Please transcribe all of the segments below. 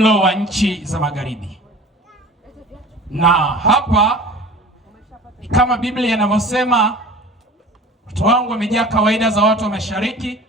mlo wa nchi za magharibi. Na hapa kama Biblia inavyosema, watoto wangu wamejaa kawaida za watu wa mashariki,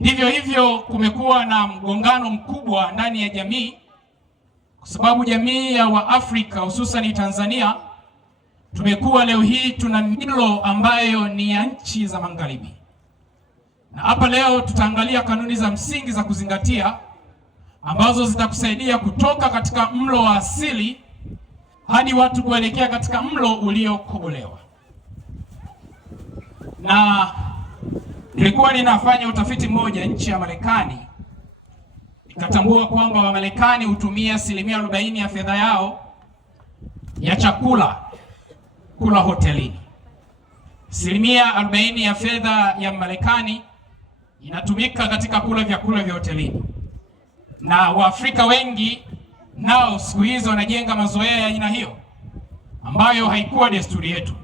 ndivyo hivyo kumekuwa na mgongano mkubwa ndani ya jamii, kwa sababu jamii ya Waafrika hususan Tanzania tumekuwa leo hii tuna milo ambayo ni ya nchi za magharibi. Na hapa leo tutaangalia kanuni za msingi za kuzingatia ambazo zitakusaidia kutoka katika mlo wa asili hadi watu kuelekea katika mlo uliokobolewa. Na nilikuwa ninafanya utafiti mmoja nchi ya Marekani, nikatambua kwamba Wamarekani hutumia 40% ya fedha yao ya chakula kula hotelini. 40% ya fedha ya Marekani inatumika katika kula vyakula vya hotelini. Na Waafrika wengi nao siku hizo wanajenga mazoea ya aina hiyo ambayo haikuwa desturi yetu.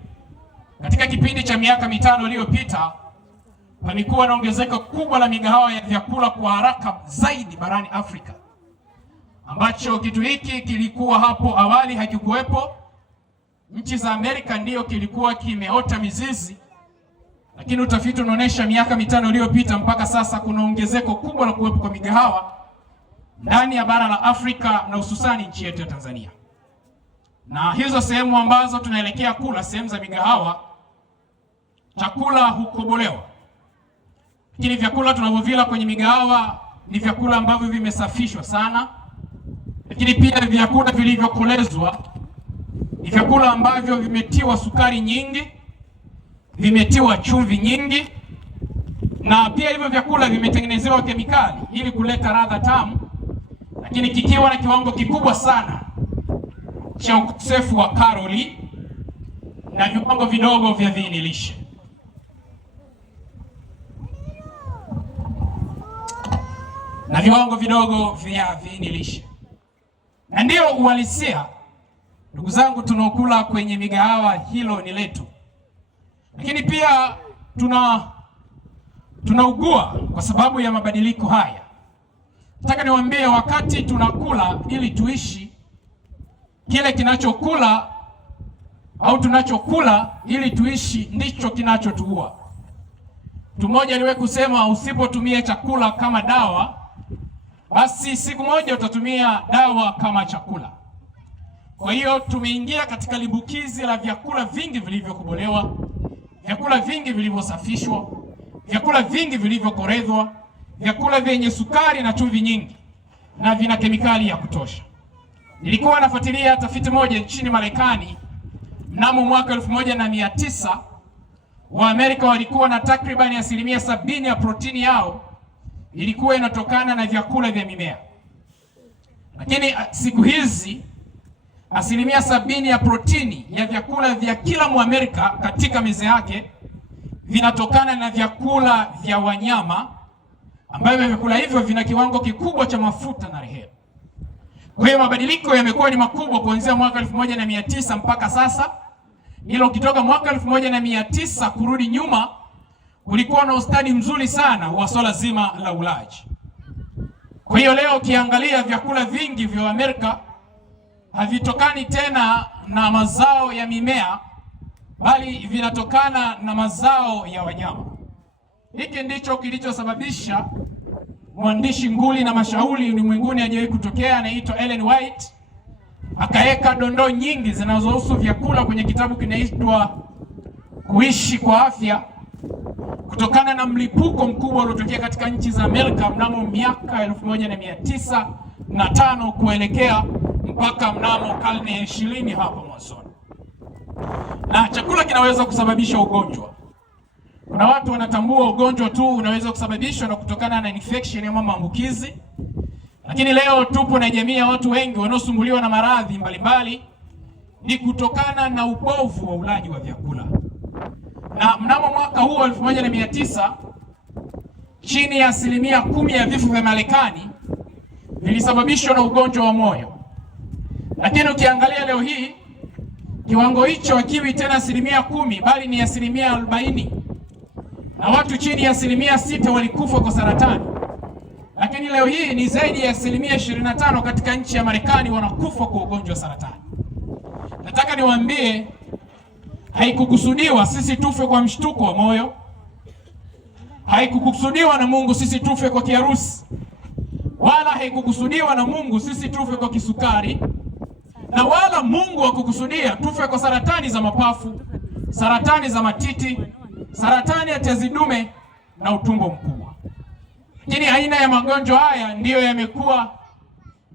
Katika kipindi cha miaka 5 iliyopita palikuwa na ongezeko kubwa la migahawa ya vyakula kwa haraka zaidi barani Afrika, ambacho kitu hiki kilikuwa hapo awali hakikuwepo. Nchi za Amerika ndiyo kilikuwa kimeota mizizi, lakini utafiti unaonyesha miaka 5 iliyopita mpaka sasa kuna ongezeko kubwa la kuwepo kwa migahawa ndani ya bara la Afrika na hususani nchi yetu ya Tanzania. Na hizo sehemu ambazo tunaelekea kula, sehemu za migahawa, chakula hukobolewa. Lakini vyakula tunavyovila kwenye migahawa ni vyakula ambavyo vimesafishwa sana, lakini pia vyakula vilivyokolezwa ni vyakula ambavyo vimetiwa sukari nyingi, vimetiwa chumvi nyingi, na pia hivyo vyakula vimetengenezewa kemikali ili kuleta ladha tamu, lakini kikiwa na kiwango kikubwa sana cha ukosefu wa karoli na viwango vidogo vya viini lishe. Na ndio uhalisia, ndugu zangu, tunaokula kwenye migahawa, hilo ni letu. Lakini pia tunaugua kwa sababu ya mabadiliko haya. Nataka niwaambie, wakati tunakula ili tuishi, kile kinachokula au tunachokula ili tuishi ndicho kinachotuua. Mtu mmoja aliwahi kusema, usipotumia chakula kama dawa, basi siku moja utatumia dawa kama chakula. Kwa hiyo tumeingia katika libukizi la vyakula vingi vilivyokobolewa, vyakula vingi vilivyosafishwa, vyakula vingi vilivyokorezwa, vyakula vyenye sukari na chumvi nyingi na vina kemikali ya kutosha. Nilikuwa nafuatilia tafiti moja nchini Marekani. Mnamo mwaka 1900 Waamerika walikuwa na takribani 70% ya protini yao ilikuwa inatokana na vyakula vya mimea. Lakini siku hizi 70% ya protini ya vyakula vya kila Mwamerika katika meza yake vinatokana na vyakula vya wanyama, ambavyo vyakula hivyo vina kiwango kikubwa cha mafuta na rehemu. Kwa hiyo mabadiliko yamekuwa ni makubwa kuanzia mwaka 1900 mpaka sasa. Hilo ukitoka mwaka 1900 kurudi nyuma, ulikuwa na ustadi mzuri sana wa swala zima la ulaji. Kwa hiyo leo ukiangalia vyakula vingi vya Amerika havitokani tena na mazao ya mimea, bali vinatokana na mazao ya wanyama. Hiki ndicho kilichosababisha mwandishi nguli na mashauri ulimwenguni hajawahi kutokea, anaitwa Ellen White, akaweka dondoo nyingi zinazohusu vyakula kwenye kitabu kinaitwa Kuishi kwa Afya, kutokana na mlipuko mkubwa uliotokea katika nchi za Amerika mnamo miaka 1905 kuelekea mpaka mnamo karne ya 20 hapo mwanzoni. Na chakula kinaweza kusababisha ugonjwa. Kuna watu wanatambua ugonjwa tu unaweza kusababishwa na kutokana na infection ama maambukizi. Lakini leo tupo na jamii ya watu wengi wanaosumbuliwa na maradhi mbalimbali ni kutokana na ubovu wa ulaji wa vyakula. Na mnamo mwaka huu 1900 chini ya 10% ya vifo vya Marekani vilisababishwa na ugonjwa wa moyo. Lakini ukiangalia leo hii kiwango hicho hakiwi tena 10%, bali ni 40%. Na watu chini ya 6% walikufa kwa saratani. lakini leo hii ni zaidi ya 25% katika nchi ya Marekani wanakufa kwa ugonjwa wa saratani. Nataka niwaambie, haikukusudiwa sisi tufe kwa mshtuko wa moyo, haikukusudiwa na Mungu sisi tufe kwa kiharusi, wala haikukusudiwa na Mungu sisi tufe kwa kisukari, na wala Mungu hakukusudia tufe kwa saratani za mapafu, saratani za matiti, saratani ya tezi dume na utumbo mkubwa. Lakini aina ya magonjwa haya ndiyo yamekuwa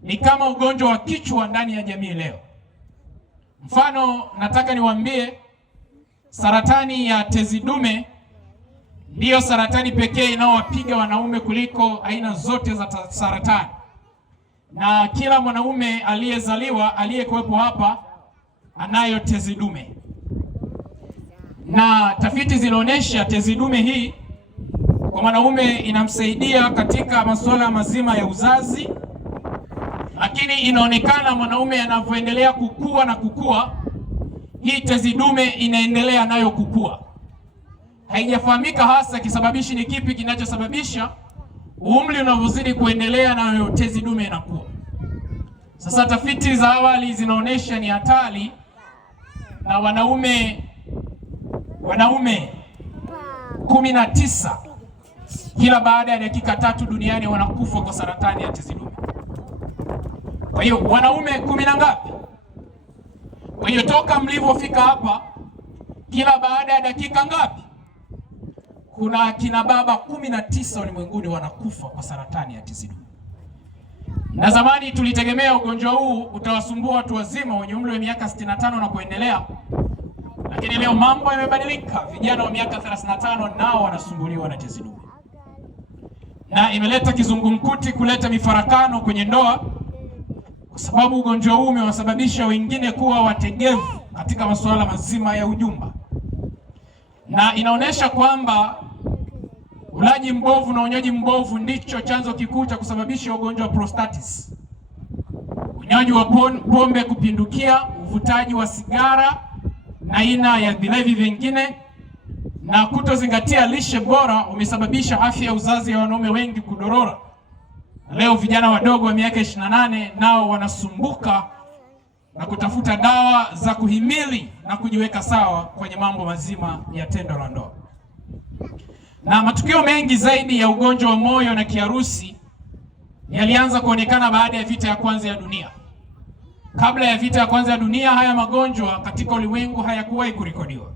ni kama ugonjwa wa kichwa ndani ya jamii leo. Mfano, nataka niwaambie, saratani ya tezi dume ndiyo saratani pekee inayowapiga wanaume kuliko aina zote za saratani. Na kila mwanaume aliyezaliwa, aliyekuwepo hapa, anayo tezi dume. Na tafiti zinaonyesha tezi dume hii kwa mwanaume inamsaidia katika masuala mazima ya uzazi, lakini inaonekana mwanaume anavyoendelea kukua na kukua, hii tezi dume inaendelea nayo kukua. Haijafahamika hasa kisababishi ni kipi kinachosababisha umri unavyozidi kuendelea nayo tezi dume inakuwa. Sasa tafiti za awali zinaonyesha ni hatari, na wanaume 19 kila baada ya dakika 3 duniani wanakufa kwa saratani ya tezi dume. Kwa hiyo wanaume 10 na ngapi? Kwa hiyo toka mlivyofika hapa, kila baada ya dakika ngapi kuna kina baba 19 ulimwenguni wanakufa kwa saratani ya tezi dume. Na zamani tulitegemea ugonjwa huu utawasumbua watu wazima wenye umri wa miaka 65 na kuendelea, lakini leo mambo yamebadilika. Vijana wa miaka 35 nao wanasumbuliwa na tezi dume, na imeleta kizungumkuti, kuleta mifarakano kwenye ndoa, kwa sababu ugonjwa huu umewasababisha wengine kuwa wategevu katika masuala mazima ya ujumba. Na inaonyesha kwamba ulaji mbovu na unywaji mbovu ndicho chanzo kikuu cha kusababisha ugonjwa wa prostatitis. Unywaji wa pombe kupindukia, uvutaji wa sigara na aina ya vilevi vingine, na kutozingatia lishe bora umesababisha afya ya uzazi ya wanaume wengi kudorora. Leo vijana wadogo wa miaka 28 nao wanasumbuka na kutafuta dawa za kuhimili na kujiweka sawa kwenye mambo mazima ya tendo la ndoa. Na matukio mengi zaidi ya ugonjwa wa moyo na kiharusi yalianza kuonekana baada ya vita ya kwanza ya dunia. Kabla ya vita ya kwanza ya dunia, haya magonjwa katika ulimwengu hayakuwahi kurekodiwa.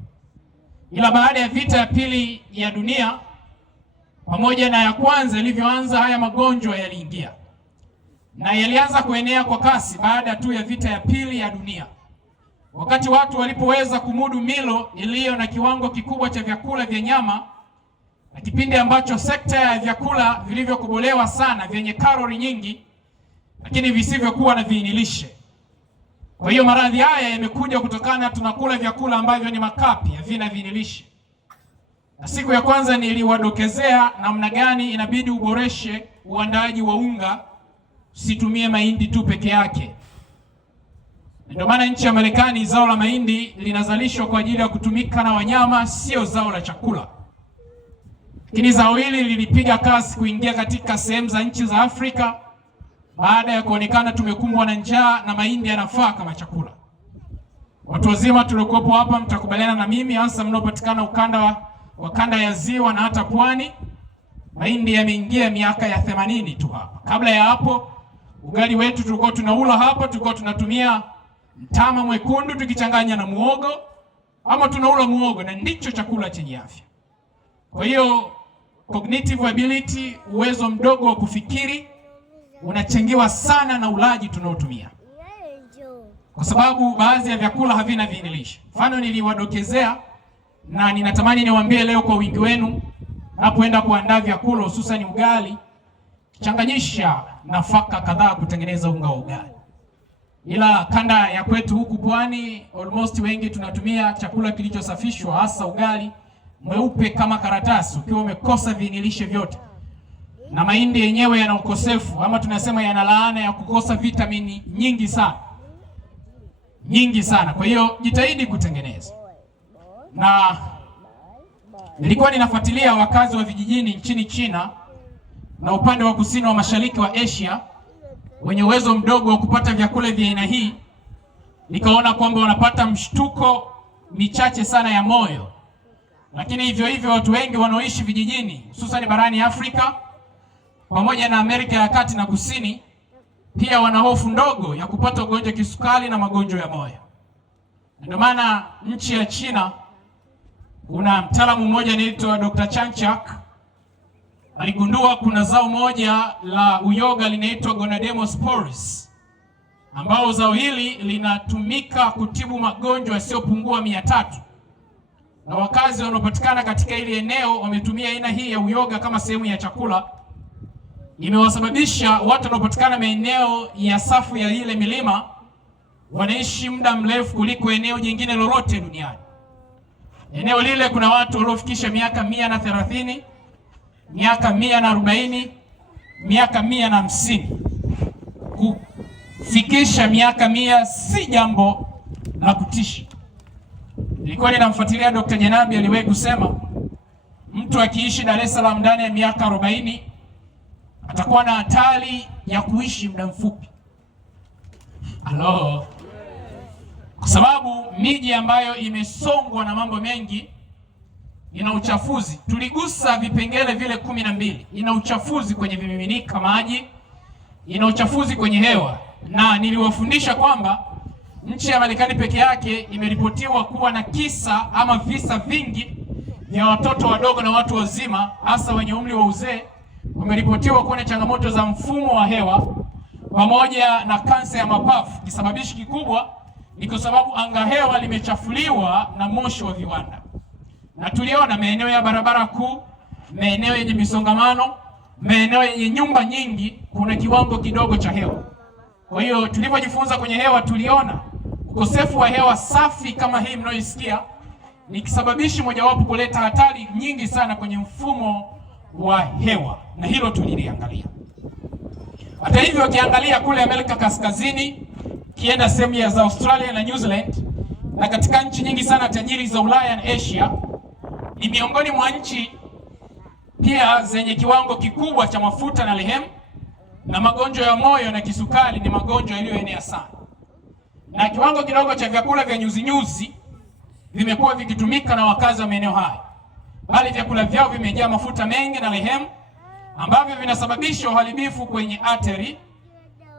Ila baada ya vita ya pili ya dunia, pamoja na ya kwanza ilivyoanza, haya magonjwa yaliingia. Na yalianza kuenea kwa kasi baada tu ya vita ya pili ya dunia. Wakati watu walipoweza kumudu milo iliyo na kiwango kikubwa cha vyakula vya nyama, na kipindi ambacho sekta ya vyakula vilivyokobolewa sana vyenye kalori nyingi lakini visivyokuwa na viinilishe. Kwa hiyo maradhi haya yamekuja kutokana tunakula vyakula ambavyo ni makapi, havina viinilishe. Na siku ya kwanza niliwadokezea namna gani inabidi uboreshe uandaaji wa unga, usitumie mahindi tu peke yake. Ndio maana nchi ya Marekani zao la mahindi linazalishwa kwa ajili ya kutumika na wanyama, sio zao la chakula. Lakini zao hili lilipiga kasi kuingia katika sehemu za nchi za Afrika baada ya kuonekana tumekumbwa na njaa na mahindi yanafaa kama chakula. Watu wazima tuliokuwepo hapa mtakubaliana na mimi, hasa mnaopatikana wa kanda ya Ziwa na hata Pwani, mahindi yameingia miaka ya 80 tu hapa. Kabla ya hapo ugali wetu tulikuwa tunaula hapa, tulikuwa tunatumia mtama mwekundu tukichanganya na muogo, ama tunaula muogo, na ndicho chakula chenye afya. Kwa hiyo cognitive ability, uwezo mdogo wa kufikiri, unachangiwa sana na ulaji tunaotumia, kwa sababu baadhi ya vyakula havina viinilishe. Mfano niliwadokezea, na ninatamani niwaambie leo kwa wingi wenu, napoenda kuandaa vyakula hususan ugali, changanyisha nafaka kadhaa kutengeneza unga wa ugali. Ila kanda ya kwetu huku Pwani, almost wengi tunatumia chakula kilichosafishwa, hasa ugali mweupe kama karatasi, ukiwa umekosa viinilishe vyote. Na mahindi yenyewe yana ukosefu, ama tunasema yana laana ya kukosa vitamini nyingi sana. Kwa hiyo jitahidi kutengeneza. Na nilikuwa ninafuatilia wakazi wa vijijini nchini China, na upande wa kusini wa mashariki wa Asia wenye uwezo mdogo wa kupata vyakula vya aina hii, nikaona kwamba wanapata mshtuko michache sana ya moyo. Lakini hivyo hivyo watu wengi wanaoishi vijijini, hususan barani Afrika pamoja na Amerika ya Kati na Kusini, pia wana hofu ndogo ya kupata ugonjwa kisukari na magonjwa ya moyo. Ndio maana nchi ya China, kuna mtaalamu mmoja anaitwa Dr. Chanchak aligundua kuna zao moja la uyoga linaitwa Gonademospores, ambao zao hili linatumika kutibu magonjwa yasiyopungua 300, na wakazi wanaopatikana katika ile eneo wametumia aina hii ya uyoga kama sehemu ya chakula. Imewasababisha watu wanaopatikana maeneo ya safu ya ile milima wanaishi muda mrefu kuliko eneo jingine lolote duniani. Eneo lile kuna watu waliofikisha miaka 130, miaka 140, miaka 150. Kufikisha miaka 100 si jambo la kutisha. Nilikuwa ninamfuatilia Dr. Janabi, aliwahi kusema mtu akiishi Dar es Salaam ndani ya miaka 40 atakuwa na hatari ya kuishi muda mfupi. Halo. Kwa sababu miji ambayo imesongwa na mambo mengi ina uchafuzi. Tuligusa vipengele vile 12. Ina uchafuzi kwenye vimiminika maji, ina uchafuzi kwenye hewa, na niliwafundisha kwamba nchi ya Marekani peke yake imeripotiwa kuwa na kisa ama visa vingi vya watoto wadogo na watu wazima, hasa wenye umri wa uzee, wameripotiwa kuwa na changamoto za mfumo wa hewa pamoja na kansa ya mapafu. Kisababishi kikubwa ni kwa sababu anga hewa limechafuliwa na moshi wa viwanda. Na tuliona maeneo ya barabara kuu, maeneo yenye misongamano, maeneo yenye nyumba nyingi, kuna kiwango kidogo cha hewa. Kwa hiyo tulipojifunza kwenye hewa, tuliona ukosefu wa hewa safi kama hii mnayoisikia ni kisababishi mojawapo kuleta hatari nyingi sana kwenye mfumo wa hewa, na hilo tuliliangalia. Hata hivyo, ukiangalia kule Amerika Kaskazini, kienda sehemu za Australia na New Zealand, na katika nchi nyingi sana tajiri za Ulaya na Asia, ni miongoni mwa nchi pia zenye kiwango kikubwa cha mafuta na lehemu, na magonjwa ya moyo na kisukari ni magonjwa yaliyoenea sana. Na kiwango kidogo cha vyakula vya nyuzi vimekuwa vikitumika na wakazi wa maeneo haya, bali vyakula vyao vimejaa mafuta mengi na lehemu, ambavyo vinasababisha uharibifu kwenye ateri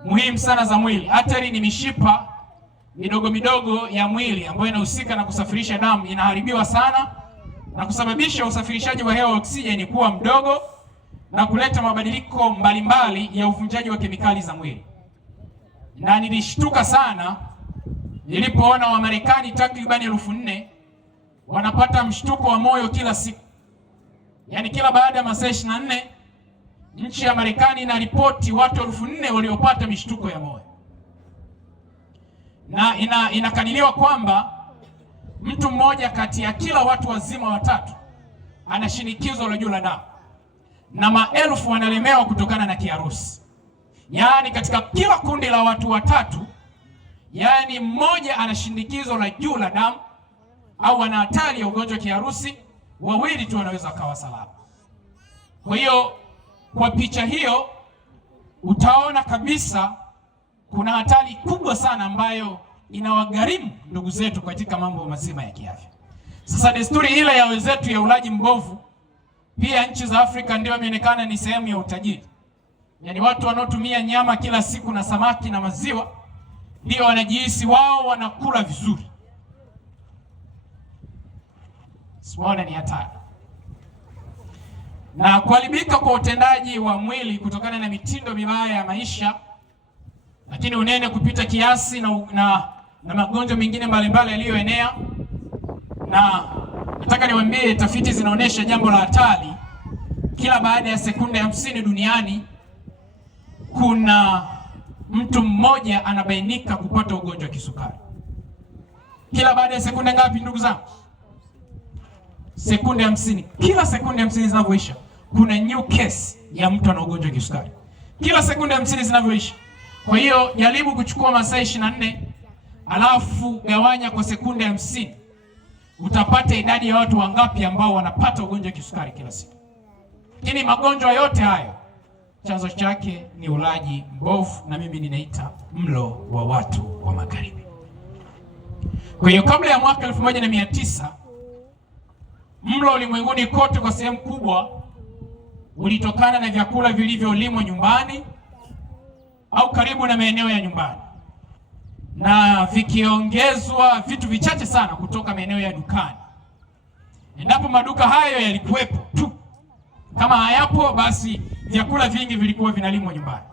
muhimu sana za mwili. Ateri ni mishipa midogo midogo ya mwili ambayo inahusika na kusafirisha damu, inaharibiwa sana na kusababisha usafirishaji wa hewa oksijeni kuwa mdogo na kuleta mabadiliko mbalimbali ya uvunjaji wa kemikali za mwili. Na nilishtuka sana nilipoona Wamarekani takribani 4,000 wanapata mshtuko wa moyo kila siku. Yaani kila baada ya masaa 24 nchi ya Marekani inaripoti watu 4,000 waliopata mishtuko ya moyo. Na inakadiriwa kwamba mtu mmoja kati ya kila watu wazima 3 ana shinikizo la juu la damu, na maelfu wanalemewa kutokana na kiharusi. Yaani katika kila kundi la watu 3, yaani mmoja ana shinikizo la juu la damu au ana hatari ya ugonjwa wa kiharusi, 2 tu wanaweza kawa salama. Kwa hiyo kwa picha hiyo utaona kabisa kuna hatari kubwa sana ambayo inawagharimu ndugu zetu katika mambo mazima ya kiafya. Sasa desturi ile ya wenzetu ya ulaji mbovu, pia nchi za Afrika ndio imeonekana ni sehemu ya utajiri. Yaani watu wanaotumia nyama kila siku na samaki na maziwa ndio wanajihisi wao wanakula vizuri. Simuona ni hatari. Na kuharibika kwa utendaji wa mwili kutokana na mitindo mibaya ya maisha, lakini unene kupita kiasi na magonjwa mengine mbalimbali yaliyoenea. Na nataka niwaambie, tafiti zinaonyesha jambo la hatari. Kila baada ya sekunde 50 duniani kuna mtu mmoja anabainika kupata ugonjwa wa kisukari. Kila baada ya sekunde ngapi ndugu zangu? Sekunde 50. Kila sekunde 50 zinavyoisha kuna new case ya mtu ana ugonjwa wa kisukari. Kila sekunde 50 zinavyoisha. Kwa hiyo jaribu kuchukua masaa 24 alafu gawanya kwa sekunde 50. Utapata idadi ya watu wangapi ambao wanapata ugonjwa wa kisukari kila siku. Lakini magonjwa yote hayo chanzo chake ni ulaji mbovu, na mimi ninaita mlo wa watu wa magharibi. Kwa hiyo kabla ya mwaka 1900 mlo ulimwenguni kote kwa sehemu kubwa ulitokana na vyakula vilivyolimwa nyumbani au karibu na maeneo ya nyumbani, na vikiongezwa vitu vichache sana kutoka maeneo ya dukani. Endapo maduka hayo yalikuwepo tu, kama hayapo, basi vyakula vingi vilikuwa vinalimwa nyumbani.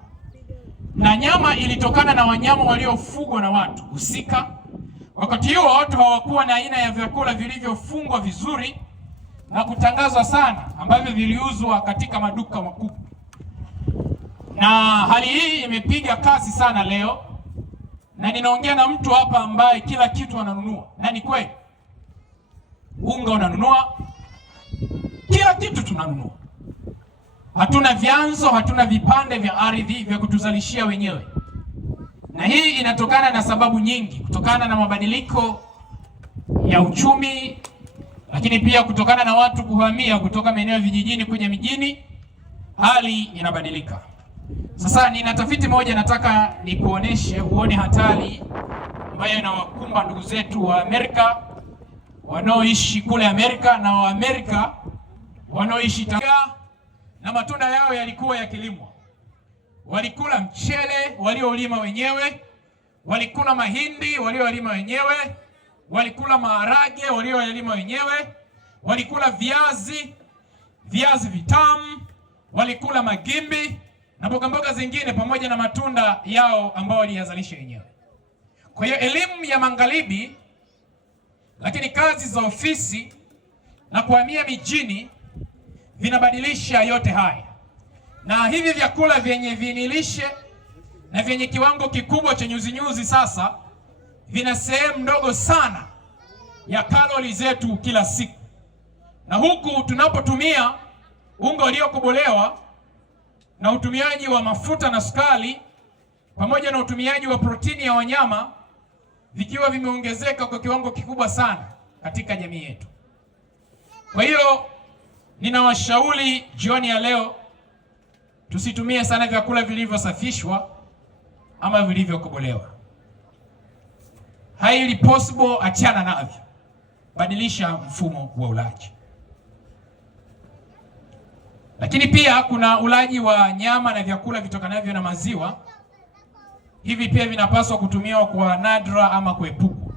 Na nyama ilitokana na wanyama waliofugwa na watu husika. Wakati huo watu hawakuwa na aina ya vyakula vilivyofungwa vizuri na kutangazwa sana ambavyo viliuzwa katika maduka makubwa. Na hali hii imepiga kasi sana leo, na ninaongea na mtu hapa ambaye kila kitu ananunua, na ni kweli. Unga unanunua, kila kitu tunanunua. Hatuna vyanzo, hatuna vipande vya ardhi vya kutuzalishia wenyewe, na hii inatokana na sababu nyingi, kutokana na mabadiliko ya uchumi, lakini pia kutokana na watu kuhamia kutoka maeneo ya vijijini kuja mijini. Hali inabadilika. Sasa nina tafiti moja nataka nikuoneshe, uone hatari ambayo inawakumba ndugu zetu wa Amerika wanaoishi kule Amerika na Waamerika wanaoishi Tanzania, na matunda yao yalikuwa yakilimwa. Walikula mchele waliolima wenyewe, walikula mahindi waliolima wenyewe, walikula maharage waliolima wenyewe, walikula viazi vitamu, walikula magimbi na mboga zingine pamoja na matunda yao ambao waliyazalisha wenyewe. Kwa hiyo elimu ya magharibi, lakini kazi za ofisi na kuhamia mijini vinabadilisha yote haya. Na hivi vyakula vyenye vinilishe na vyenye kiwango kikubwa cha nyuzinyuzi sasa vina sehemu ndogo sana ya kalori zetu kila siku. Na huku tunapotumia unga uliokobolewa na utumiaji wa mafuta na sukari pamoja na utumiaji wa protini ya wanyama vikiwa vimeongezeka kwa kiwango kikubwa sana katika jamii yetu. Kwa hiyo ninawashauri jioni ya leo tusitumie sana vyakula vilivyosafishwa ama vilivyokobolewa. Highly possible, achana navyo. Badilisha mfumo wa ulaji. Lakini pia kuna ulaji wa nyama na vyakula vitokanavyo na maziwa. Hivi pia vinapaswa kutumiwa kwa nadra ama kuepukwa.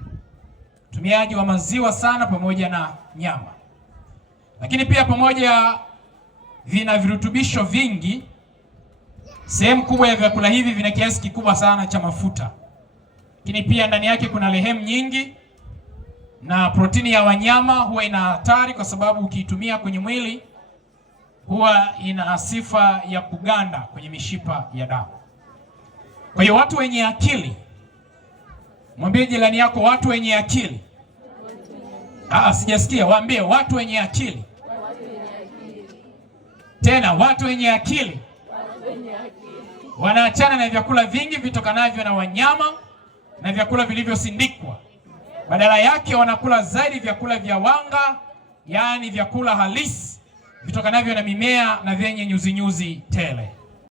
Utumiaji wa maziwa sana pamoja na nyama. Lakini pia pamoja vina virutubisho vingi. Sehemu kubwa ya vyakula hivi vina kiasi kikubwa sana cha mafuta. Lakini pia ndani yake kuna lehemu nyingi, na protini ya wanyama huwa ina hatari kwa sababu ukiitumia kwenye mwili huwa ina sifa ya kuganda kwenye mishipa ya damu. Kwa hiyo watu wenye akili, mwambie jirani yako watu wenye akili. Sijasikia, waambie watu wenye akili. Tena watu wenye akili wanaachana na vyakula vingi vitokanavyo na wanyama na vyakula vilivyosindikwa. Badala yake wanakula zaidi vyakula vya wanga, yaani vyakula halisi vitokanavyo na mimea na vyenye nyuzinyuzi tele.